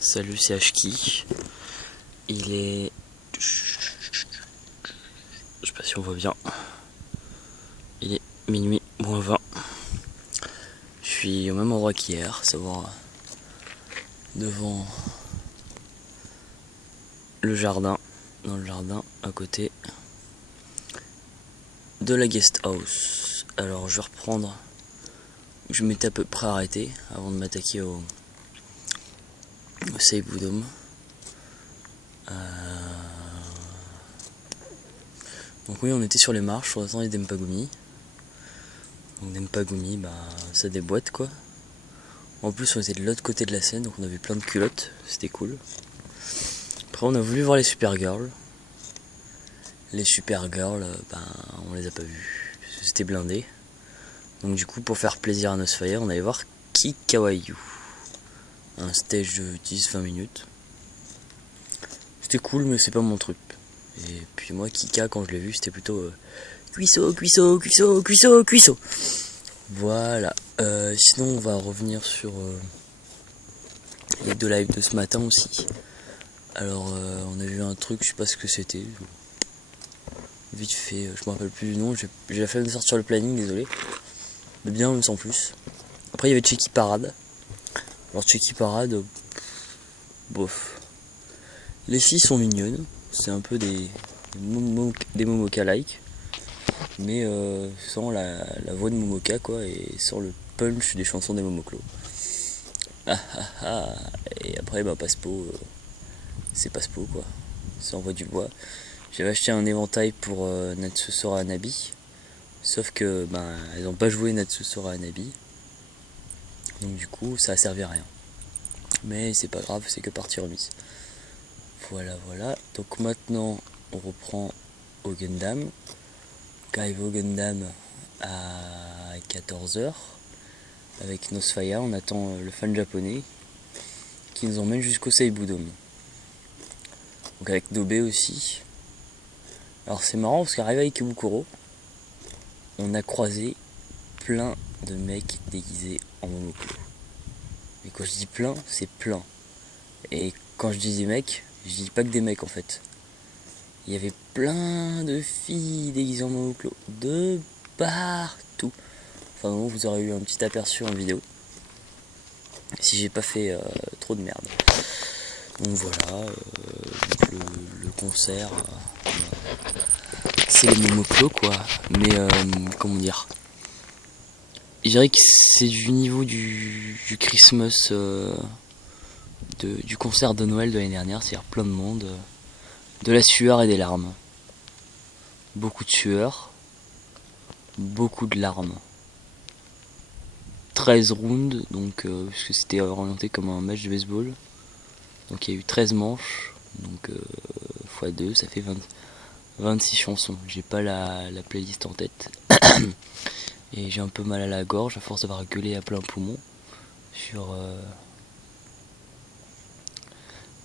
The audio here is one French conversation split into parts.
Salut, c'est Ashki. Il est... Je sais pas si on voit bien. Il est minuit moins 20. Je suis au même endroit qu'hier, savoir devant le jardin, dans le jardin à côté de la guest house. Alors je vais reprendre où je m'étais à peu près arrêté avant de m'attaquer au Seibu Dome. Donc oui, on était sur les marches, on attendait des Mpagumi. Donc des Mpagumi, ça déboîte quoi. En plus on était de l'autre côté de la scène, donc on avait plein de culottes, c'était cool. Après on a voulu voir les Supergirls. Les Supergirls, on les a pas vues, c'était blindé. Donc du coup pour faire plaisir à Nosfire, on allait voir Kikawayu. Un stage de 10-20 minutes. C'était cool mais c'est pas mon truc. Et puis moi Kika quand je l'ai vu c'était plutôt cuisseau. Voilà. Sinon on va revenir sur les deux lives de ce matin aussi. Alors on a vu un truc, je sais pas ce que c'était. Vite fait, je me rappelle plus du nom, j'ai la flemme de sortir le planning, désolé. Mais bien même sans plus. Après il y avait Cheeky Parade. Alors Cheeky Parade, bof. Les filles sont mignonnes, c'est un peu des Momoka-like. Mais sans la voix de Momoka quoi, et sans le punch des chansons des Momoclo. Et après Passepo, c'est Passepo quoi, ça envoie du bois. J'avais acheté un éventail pour Natsu Sora Anabi, sauf que elles n'ont pas joué Natsu Sora Anabi, donc du coup ça a servi à rien. Mais c'est pas grave, c'est que partie remise. Voilà. Donc maintenant on reprend au Gundam. Arrivé au Gundam à 14h avec Nosfire, on attend le fan japonais qui nous emmène jusqu'au Seibu Dome. Donc avec Dobe aussi. Alors c'est marrant parce qu'arrivé à Ikebukuro, on a croisé plein de mecs déguisés en Momoclo. Et quand je dis plein, c'est plein. Et quand je dis des mecs, je dis pas que des mecs en fait. Il y avait plein de filles déguisées en Momoclo de partout. Enfin bon, vous aurez eu un petit aperçu en vidéo. Si j'ai pas fait trop de merde. Donc voilà, le concert, c'est les Momoclo quoi. Mais comment dire, je dirais que c'est du niveau du Christmas, du concert de Noël de l'année dernière, c'est-à-dire plein de monde, de la sueur et des larmes. Beaucoup de sueur, beaucoup de larmes. 13 rounds, donc puisque c'était orienté comme un match de baseball. Donc il y a eu 13 manches, donc x 2, ça fait 26 chansons. J'ai pas la playlist en tête. Et j'ai un peu mal à la gorge à force d'avoir gueulé à plein poumon sur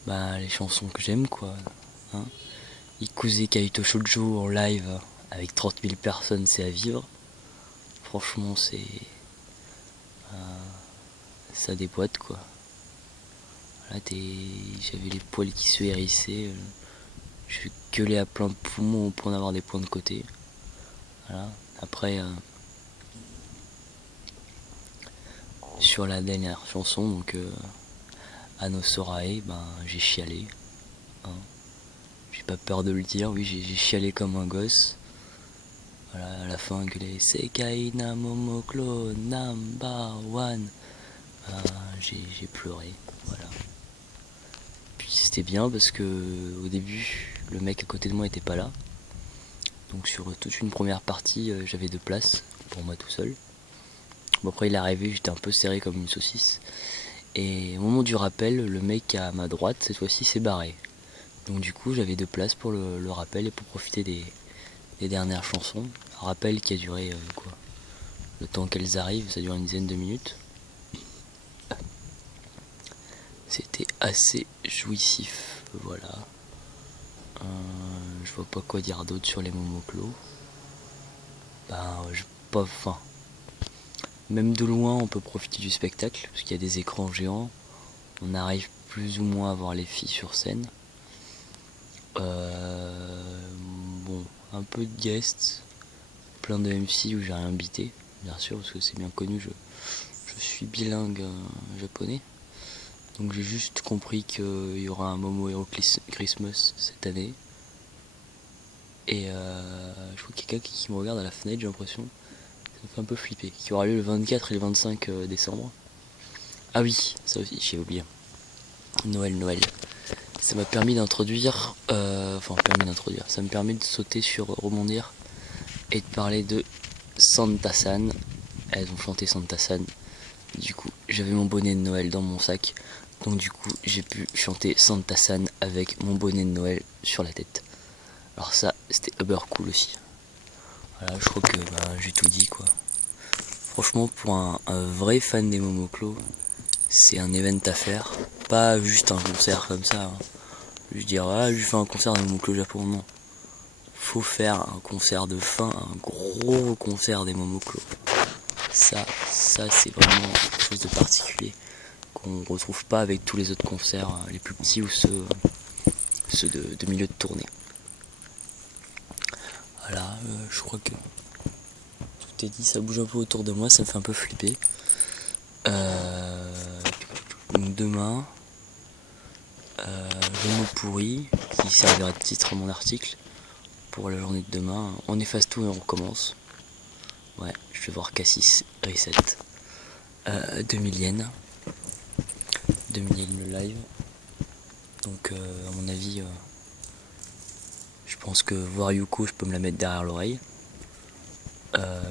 les chansons que j'aime quoi. Hein. Ikuze Kaito Shoujo en live avec 30 000 personnes, c'est à vivre. Franchement c'est... ça déboîte quoi. Là j'avais les poils qui se hérissaient. Je gueulais à plein poumon au point d'avoir des points de côté. Voilà. Après sur la dernière chanson, donc Anosorae, j'ai chialé. Hein. J'ai pas peur de le dire, oui j'ai chialé comme un gosse. Voilà, à la fin gueulé Sekai na Momoclo number one. J'ai pleuré, voilà. Puis c'était bien parce que au début le mec à côté de moi était pas là. Donc sur toute une première partie j'avais 2 places pour moi tout seul. Bon après il est arrivé, j'étais un peu serré comme une saucisse. Et au moment du rappel, le mec à ma droite cette fois-ci s'est barré. Donc du coup j'avais 2 places pour le rappel et pour profiter des dernières chansons. Un rappel qui a duré le temps qu'elles arrivent, ça dure une dizaine de minutes. C'était assez jouissif, voilà. Je vois pas quoi dire d'autre sur les Momoclo. Même de loin on peut profiter du spectacle, parce qu'il y a des écrans géants. on arrive plus ou moins à voir les filles sur scène. Bon, un peu de guests, plein de MC où j'ai rien invité, bien sûr, parce que c'est bien connu, je suis bilingue japonais. Donc j'ai juste compris qu'il y aura un Momo Hero Christmas cette année. Et je vois qu'il y a quelqu'un qui me regarde à la fenêtre, j'ai l'impression. Ça me fait un peu flipper. Qui aura lieu le 24 et le 25 décembre. Ah oui, ça aussi, j'ai oublié. Noël. Ça m'a permis d'introduire, ça me permet de sauter sur rebondir et de parler de Santa-san. Elles ont chanté Santa-san. Du coup, j'avais mon bonnet de Noël dans mon sac. Donc du coup, j'ai pu chanter Santa-san avec mon bonnet de Noël sur la tête. Alors ça, c'était uber cool aussi. Voilà, je crois que j'ai tout dit quoi. Franchement, pour un vrai fan des Momoclo, c'est un event à faire. Pas juste un concert comme ça. Hein. Je dirais, je fais un concert des Momoclo Japon, non. Faut faire un concert de fin, un gros concert des Momoclo. Ça c'est vraiment quelque chose de particulier qu'on retrouve pas avec tous les autres concerts, les plus petits ou ceux de milieu de tournée. Voilà, je crois que tout est dit, ça bouge un peu autour de moi, ça me fait un peu flipper. Donc demain, le mot pourri, qui servira de titre à mon article, pour la journée de demain, on efface tout et on recommence. Ouais, je vais voir Cassis Reset. 2000 yens. 2000 yens le live. Donc à mon avis, je pense que voir Yuko, je peux me la mettre derrière l'oreille.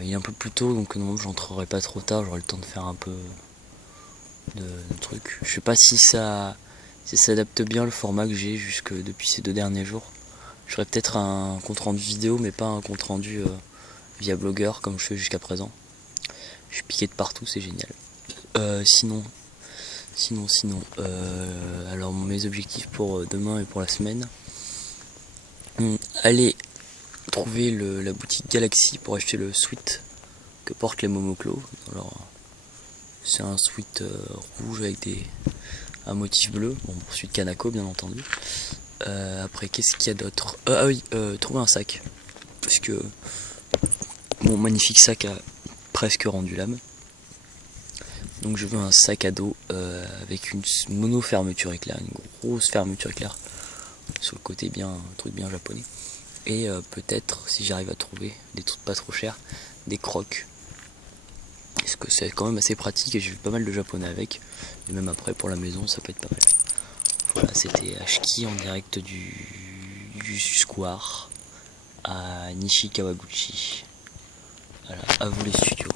Il est un peu plus tôt, donc non, j'entrerai pas trop tard, j'aurai le temps de faire un peu de trucs. Je sais pas si ça s'adapte bien le format que j'ai jusque depuis ces 2 derniers jours. Je ferai peut-être un compte rendu vidéo, mais pas un compte rendu via blogueur comme je fais jusqu'à présent. Je suis piqué de partout, c'est génial. Sinon, alors mes objectifs pour demain et pour la semaine, aller trouver la boutique Galaxy pour acheter le sweat que portent les Momoclo. Alors c'est un sweat rouge avec un motif bleu, bon celui de Kanako bien entendu. Après qu'est-ce qu'il y a d'autre? Ah oui, trouver un sac, parce que mon magnifique sac a presque rendu l'âme. Donc je veux un sac à dos avec une mono fermeture éclair, une grosse fermeture éclair sur le côté, bien un truc bien japonais. Et peut-être, si j'arrive à trouver des trucs pas trop chers, des crocs. Parce que c'est quand même assez pratique et j'ai vu pas mal de japonais avec. Et même après pour la maison ça peut être pas mal. Voilà, c'était Ashki en direct du square à Nishi Kawaguchi. Voilà, à vous les studios.